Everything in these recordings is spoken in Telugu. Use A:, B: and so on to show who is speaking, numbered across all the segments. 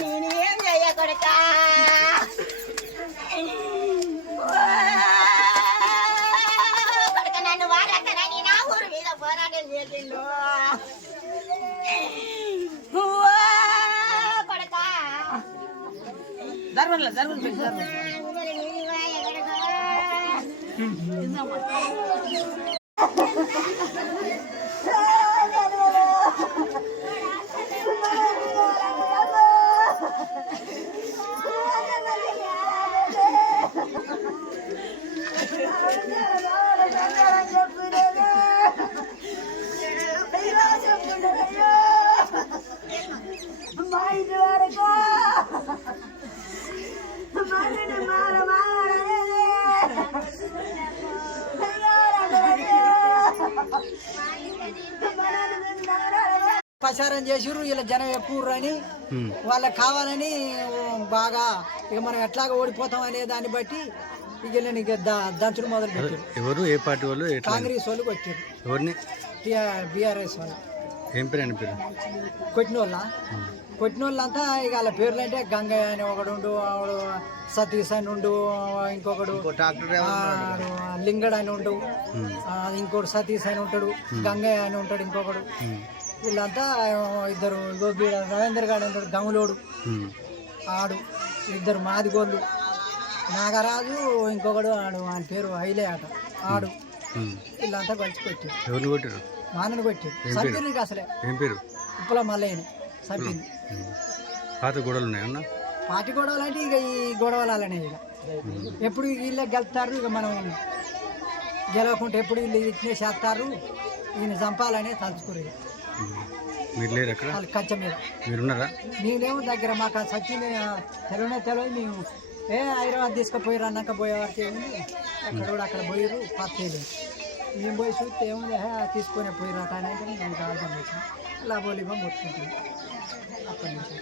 A: నేనేం చెయ్యకొడకా నన్ను వాడక్కనని నా ఊరు మీద పోరాటం చేసిండు.
B: சர்வன்ல
A: சர்வன் போய் சர்வன் இதுதான்
B: ప్రచారం చేసిర్రు ఇలా జనం ఎక్కువ అని వాళ్ళకి కావాలని బాగా ఇక మనం ఎట్లాగా ఓడిపోతాం అనే దాన్ని బట్టి ఇక నేను ఇక ద- దంచుడు మొదలు పెట్టారు
C: ఎవరు ఏ పార్టీ వాళ్ళు
B: కాంగ్రెస్ వాళ్ళు కొట్టారు
C: ఎవరిని?
B: బీఆర్ఎస్ వాళ్ళు.
C: ఏం పేరు అని పేరు?
B: కొట్టిన వాళ్ళ కొట్టిన వాళ్ళంతా ఇక వాళ్ళ పేర్లు అంటే గంగయ్య అని ఒకడు సతీష్ అని ఉండు ఇంకొకడు లింగడ్ అని ఉండు ఆ, ఇంకోటి సతీష్ అని ఉంటాడు గంగయ్య అని ఉంటాడు ఇంకొకడు. వీళ్ళంతా ఇద్దరు రవీందర్ గాడు ఉంటాడు గంగులోడు. ఆడు ఇద్దరు మాదిగోళ్ళు. నాగరాజు ఇంకొకడు ఆడు ఆయన పేరు హైలే ఆట. ఆడు. వీళ్ళంతా కలిసి కొట్టారు.
C: ఎవరిని కొట్టారు?
B: నాన్నని కొట్టారు. సభ్యులు ఇక అసలే.
C: ఏం పేరు?
B: ఉప్పుల మల్లయ్యని.
C: పాత గొడవలు ఉన్నాయన్న
B: పార్టీ గొడవలు అంటే ఇక ఈ గొడవలు అలానే ఇక. ఎప్పుడు వీళ్ళే గెలుస్తారు ఇక మనం గెలవకుంటే ఎప్పుడు వీళ్ళు ఇట్నే చేస్తారు? ఈయన చంపాలనే తలుచుకోరు.
C: మీరు లేరు అక్కడ
B: కచ్చ మీద.
C: మీరున్నారా?
B: మేమేమో దగ్గర మాకు ఆ సచిన్ తెలియనే తెలియదు మేము ఏ హైదరాబాద్ తీసుకుపోయారు అన్నాక పోయే వరకు ఏముంది? అక్కడ కూడా అక్కడ పోయారు పత్తేది మేము పోయి చూస్తే ఏముంది? తీసుకొని పోయిరట అని అంటే మేము కాల్దాం వచ్చిన లాభోలిగా మొత్తుకుంటాం అప్పటి నుంచి.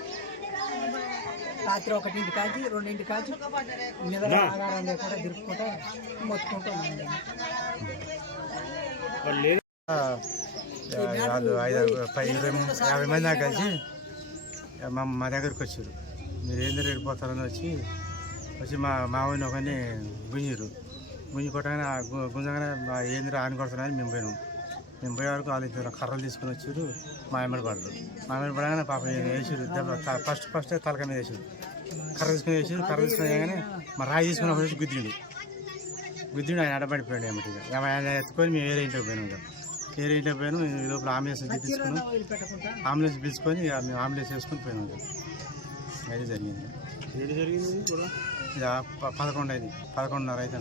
B: రాత్రి ఒకటింటి కాచి రెండింటి కాచి నిద్ర ఆగారం లేకుండా తిరుపుకుంటా మొత్తుకుంటూ ఉన్నాం.
D: వాళ్ళు ఐదు ఇరవై మంది యాభై మంది దాకా కలిసి మా మా దగ్గరికి వచ్చారు. మీరు ఏంది వెళ్ళిపోతారని వచ్చి వచ్చి మా మామూలు ఒకరిని గుంజిరు గుంజి కొట్టగానే గుంజగానే మా ఏంది ఆని కొడుతున్నారని మేము పోయినాం. మేము పోయే వరకు వాళ్ళు ఇద్దరు కర్రలు తీసుకొని వచ్చారు మా ఎమ్మడి పడరు మా ఎమ్మడి పడగానే పాప వేసారు దెబ్బ ఫస్ట్ ఫస్ట్ తలక మీద వేసారు. కర్ర తీసుకుని వేసారు కర్ర తీసుకుని వేయగానే మా రాయి తీసుకుని ఒకటి గుద్దిండు. గుద్దిండు ఆయన అడబడిపోయాడు ఏమిటిగా ఆయన ఎత్తుకొని మేము వేరే ఇంట్లోకి పోయినాం ఇక. వేరే ఇంట్లోకి పోయినాం ఈ లోపల అంబులెన్స్ తీసుకున్నాం అంబులెన్స్ పిలుచుకొని ఇక మేము అంబులెన్స్ వేసుకొని పోయినాం. అది జరిగింది. పదకొండు అయింది పదకొండున్నర అయితే